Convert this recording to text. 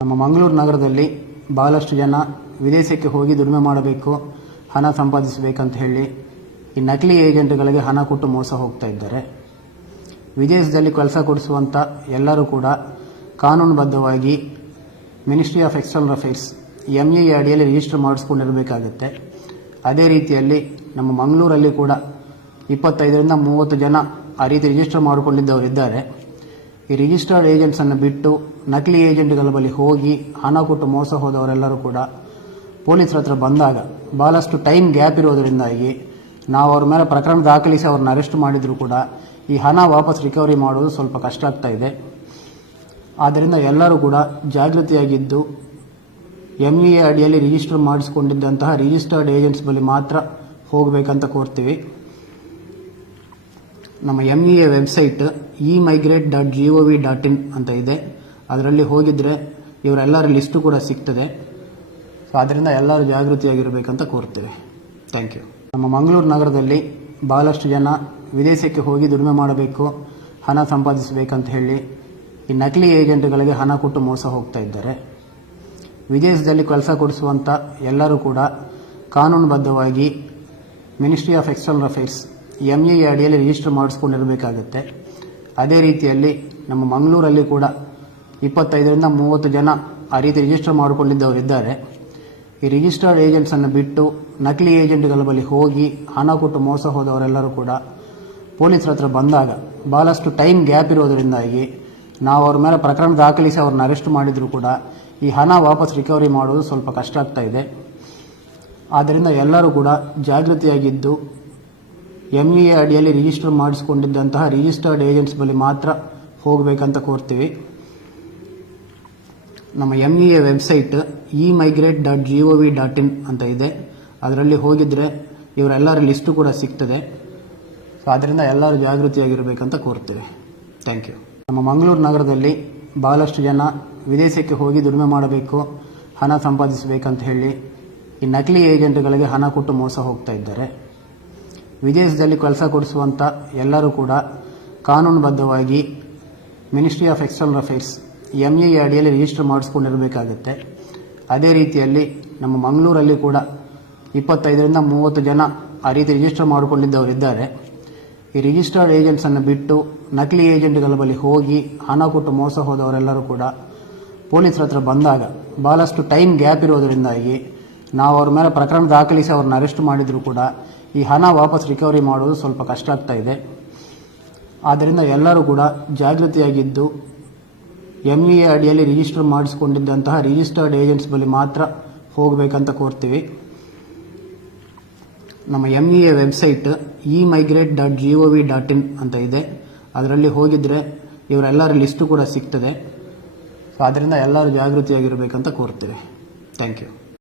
ನಮ್ಮ ಮಂಗಳೂರು ನಗರದಲ್ಲಿ ಬಹಳಷ್ಟು ಜನ ವಿದೇಶಕ್ಕೆ ಹೋಗಿ ದುಡಿಮೆ ಮಾಡಬೇಕು, ಹಣ ಸಂಪಾದಿಸಬೇಕಂತ ಹೇಳಿ ಈ ನಕಲಿ ಏಜೆಂಟ್ಗಳಿಗೆ ಹಣ ಕೊಟ್ಟು ಮೋಸ ಹೋಗ್ತಾ ಇದ್ದಾರೆ. ವಿದೇಶದಲ್ಲಿ ಕೆಲಸ ಕೊಡಿಸುವಂಥ ಎಲ್ಲರೂ ಕೂಡ ಕಾನೂನುಬದ್ಧವಾಗಿ ministry of external affairs ME ಅಡಿಯಲ್ಲಿ ರಿಜಿಸ್ಟರ್ ಮಾಡಿಸ್ಕೊಂಡಿರಬೇಕಾಗುತ್ತೆ. ಅದೇ ರೀತಿಯಲ್ಲಿ ನಮ್ಮ ಮಂಗಳೂರಲ್ಲಿ ಕೂಡ 25ರಿಂದ 30 ಜನ ಆ ರೀತಿ ರಿಜಿಸ್ಟರ್ ಮಾಡಿಕೊಂಡಿದ್ದವರಿದ್ದಾರೆ. ಈ ರಿಜಿಸ್ಟರ್ಡ್ ಏಜೆಂಟ್ಸನ್ನು ಬಿಟ್ಟು ನಕಲಿ ಏಜೆಂಟ್ಗಳ ಬಳಿ ಹೋಗಿ ಹಣ ಕೊಟ್ಟು ಮೋಸ ಹೋದವರೆಲ್ಲರೂ ಕೂಡ ಪೊಲೀಸರ ಹತ್ರ ಬಂದಾಗ ಭಾಳಷ್ಟು ಟೈಮ್ ಗ್ಯಾಪ್ ಇರೋದರಿಂದಾಗಿ ನಾವು ಅವ್ರ ಮೇಲೆ ಪ್ರಕರಣ ದಾಖಲಿಸಿ ಅವ್ರನ್ನ ಅರೆಸ್ಟ್ ಮಾಡಿದರೂ ಕೂಡ ಈ ಹಣ ವಾಪಸ್ ರಿಕವರಿ ಮಾಡೋದು ಸ್ವಲ್ಪ ಕಷ್ಟ ಆಗ್ತಾ ಇದೆ. ಆದ್ದರಿಂದ ಎಲ್ಲರೂ ಕೂಡ ಜಾಗೃತಿಯಾಗಿದ್ದು ME ಅಡಿಯಲ್ಲಿ ರಿಜಿಸ್ಟರ್ ಮಾಡಿಸಿಕೊಂಡಿದ್ದಂತಹ ರಿಜಿಸ್ಟರ್ಡ್ ಏಜೆಂಟ್ಸ್ ಬಳಿ ಮಾತ್ರ ಹೋಗಬೇಕಂತ ಕೋರ್ತೀವಿ. ನಮ್ಮ ME ವೆಬ್ಸೈಟ್ emigrate.gov.in ಅಂತ ಇದೆ. ಅದರಲ್ಲಿ ಹೋಗಿದ್ರೆ ಇವರೆಲ್ಲರ ಲಿಸ್ಟು ಕೂಡ ಸಿಗ್ತದೆ. ಸೊ ಅದರಿಂದ ಎಲ್ಲರೂ ಜಾಗೃತಿಯಾಗಿರಬೇಕಂತ ಕೋರ್ತೀವಿ. Thank you. ನಮ್ಮ ಮಂಗಳೂರು ನಗರದಲ್ಲಿ ಭಾಳಷ್ಟು ಜನ ವಿದೇಶಕ್ಕೆ ಹೋಗಿ ದುಡಿಮೆ ಮಾಡಬೇಕು, ಹಣ ಸಂಪಾದಿಸಬೇಕಂತ ಹೇಳಿ ಈ ನಕಲಿ ಏಜೆಂಟ್ಗಳಿಗೆ ಹಣ ಕೊಟ್ಟು ಮೋಸ ಹೋಗ್ತಾ ಇದ್ದಾರೆ. ವಿದೇಶದಲ್ಲಿ ಕೆಲಸ ಕೊಡಿಸುವಂಥ ಎಲ್ಲರೂ ಕೂಡ ಕಾನೂನುಬದ್ಧವಾಗಿ ministry of external affairs ME ಅಡಿಯಲ್ಲಿ ರಿಜಿಸ್ಟರ್ ಮಾಡಿಸ್ಕೊಂಡಿರಬೇಕಾಗುತ್ತೆ. ಅದೇ ರೀತಿಯಲ್ಲಿ ನಮ್ಮ ಮಂಗಳೂರಲ್ಲಿ ಕೂಡ 25ರಿಂದ 30 ಜನ ಆ ರೀತಿ ರಿಜಿಸ್ಟರ್ ಮಾಡಿಕೊಂಡಿದ್ದವರಿದ್ದಾರೆ. ಈ ರಿಜಿಸ್ಟರ್ಡ್ ಏಜೆಂಟ್ಸನ್ನು ಬಿಟ್ಟು ನಕಲಿ ಏಜೆಂಟ್ಗಳ ಬಳಿ ಹೋಗಿ ಹಣ ಕೊಟ್ಟು ಮೋಸ ಹೋದವರೆಲ್ಲರೂ ಕೂಡ ಪೊಲೀಸರ ಹತ್ರ ಬಂದಾಗ ಭಾಳಷ್ಟು ಟೈಮ್ ಗ್ಯಾಪ್ ಇರೋದರಿಂದಾಗಿ ನಾವು ಅವ್ರ ಮೇಲೆ ಪ್ರಕರಣ ದಾಖಲಿಸಿ ಅವ್ರನ್ನ ಅರೆಸ್ಟ್ ಮಾಡಿದರೂ ಕೂಡ ಈ ಹಣ ವಾಪಸ್ ರಿಕವರಿ ಮಾಡೋದು ಸ್ವಲ್ಪ ಕಷ್ಟ ಆಗ್ತಾ ಇದೆ. ಆದ್ದರಿಂದ ಎಲ್ಲರೂ ಕೂಡ ಜಾಗೃತಿಯಾಗಿದ್ದು ME ಅಡಿಯಲ್ಲಿ ರಿಜಿಸ್ಟರ್ ಮಾಡಿಸಿಕೊಂಡಿದ್ದಂತಹ ರಿಜಿಸ್ಟರ್ಡ್ ಏಜೆಂಟ್ಸ್ ಬಳಿ ಮಾತ್ರ ಹೋಗಬೇಕಂತ ಕೋರ್ತೀವಿ. ನಮ್ಮ ME ವೆಬ್ಸೈಟ್ emigrate.gov.in ಅಂತ ಇದೆ. ಅದರಲ್ಲಿ ಹೋಗಿದ್ರೆ ಇವರೆಲ್ಲರ ಲಿಸ್ಟು ಕೂಡ ಸಿಗ್ತದೆ. ಸೊ ಅದರಿಂದ ಎಲ್ಲರೂ ಜಾಗೃತಿಯಾಗಿರಬೇಕಂತ ಕೋರ್ತೀವಿ. Thank you. ನಮ್ಮ ಮಂಗಳೂರು ನಗರದಲ್ಲಿ ಭಾಳಷ್ಟು ಜನ ವಿದೇಶಕ್ಕೆ ಹೋಗಿ ದುಡಿಮೆ ಮಾಡಬೇಕು, ಹಣ ಸಂಪಾದಿಸಬೇಕಂತ ಹೇಳಿ ಈ ನಕಲಿ ಏಜೆಂಟ್ಗಳಿಗೆ ಹಣ ಕೊಟ್ಟು ಮೋಸ ಹೋಗ್ತಾ ಇದ್ದಾರೆ. ವಿದೇಶದಲ್ಲಿ ಕೆಲಸ ಕೊಡಿಸುವಂಥ ಎಲ್ಲರೂ ಕೂಡ ಕಾನೂನುಬದ್ಧವಾಗಿ ministry of external affairs ME ಅಡಿಯಲ್ಲಿ ರಿಜಿಸ್ಟರ್ ಮಾಡಿಸ್ಕೊಂಡಿರಬೇಕಾಗುತ್ತೆ. ಅದೇ ರೀತಿಯಲ್ಲಿ ನಮ್ಮ ಮಂಗಳೂರಲ್ಲಿ ಕೂಡ 25ರಿಂದ 30 ಜನ ಆ ರೀತಿ ರಿಜಿಸ್ಟರ್ ಮಾಡಿಕೊಂಡಿದ್ದವರಿದ್ದಾರೆ. ಈ ರಿಜಿಸ್ಟರ್ಡ್ ಏಜೆಂಟ್ಸನ್ನು ಬಿಟ್ಟು ನಕಲಿ ಏಜೆಂಟ್ಗಳ ಬಳಿ ಹೋಗಿ ಹಣ ಕೊಟ್ಟು ಮೋಸ ಹೋದವರೆಲ್ಲರೂ ಕೂಡ ಪೊಲೀಸರ ಹತ್ರ ಬಂದಾಗ ಭಾಳಷ್ಟು ಟೈಮ್ ಗ್ಯಾಪ್ ಇರೋದರಿಂದಾಗಿ ನಾವು ಅವ್ರ ಮೇಲೆ ಪ್ರಕರಣ ದಾಖಲಿಸಿ ಅವ್ರನ್ನ ಅರೆಸ್ಟ್ ಮಾಡಿದರೂ ಕೂಡ ಈ ಹಣ ವಾಪಸ್ ರಿಕವರಿ ಮಾಡೋದು ಸ್ವಲ್ಪ ಕಷ್ಟ ಆಗ್ತಾ ಇದೆ. ಆದ್ದರಿಂದ ಎಲ್ಲರೂ ಕೂಡ ಜಾಗೃತಿಯಾಗಿದ್ದು ME ಅಡಿಯಲ್ಲಿ ರಿಜಿಸ್ಟರ್ ಮಾಡಿಸಿಕೊಂಡಿದ್ದಂತಹ ರಿಜಿಸ್ಟರ್ಡ್ ಏಜೆಂಟ್ಸ್ ಬಳಿ ಮಾತ್ರ ಹೋಗಬೇಕಂತ ಕೋರ್ತೀವಿ. ನಮ್ಮ ME ವೆಬ್ಸೈಟ್ emigrate.gov.in ಅಂತ ಇದೆ. ಅದರಲ್ಲಿ ಹೋಗಿದ್ರೆ ಇವರೆಲ್ಲರ ಲಿಸ್ಟು ಕೂಡ ಸಿಗ್ತದೆ. ಸೊ ಅದರಿಂದ ಎಲ್ಲರೂ ಜಾಗೃತಿಯಾಗಿರಬೇಕಂತ ಕೋರ್ತೀವಿ. Thank you.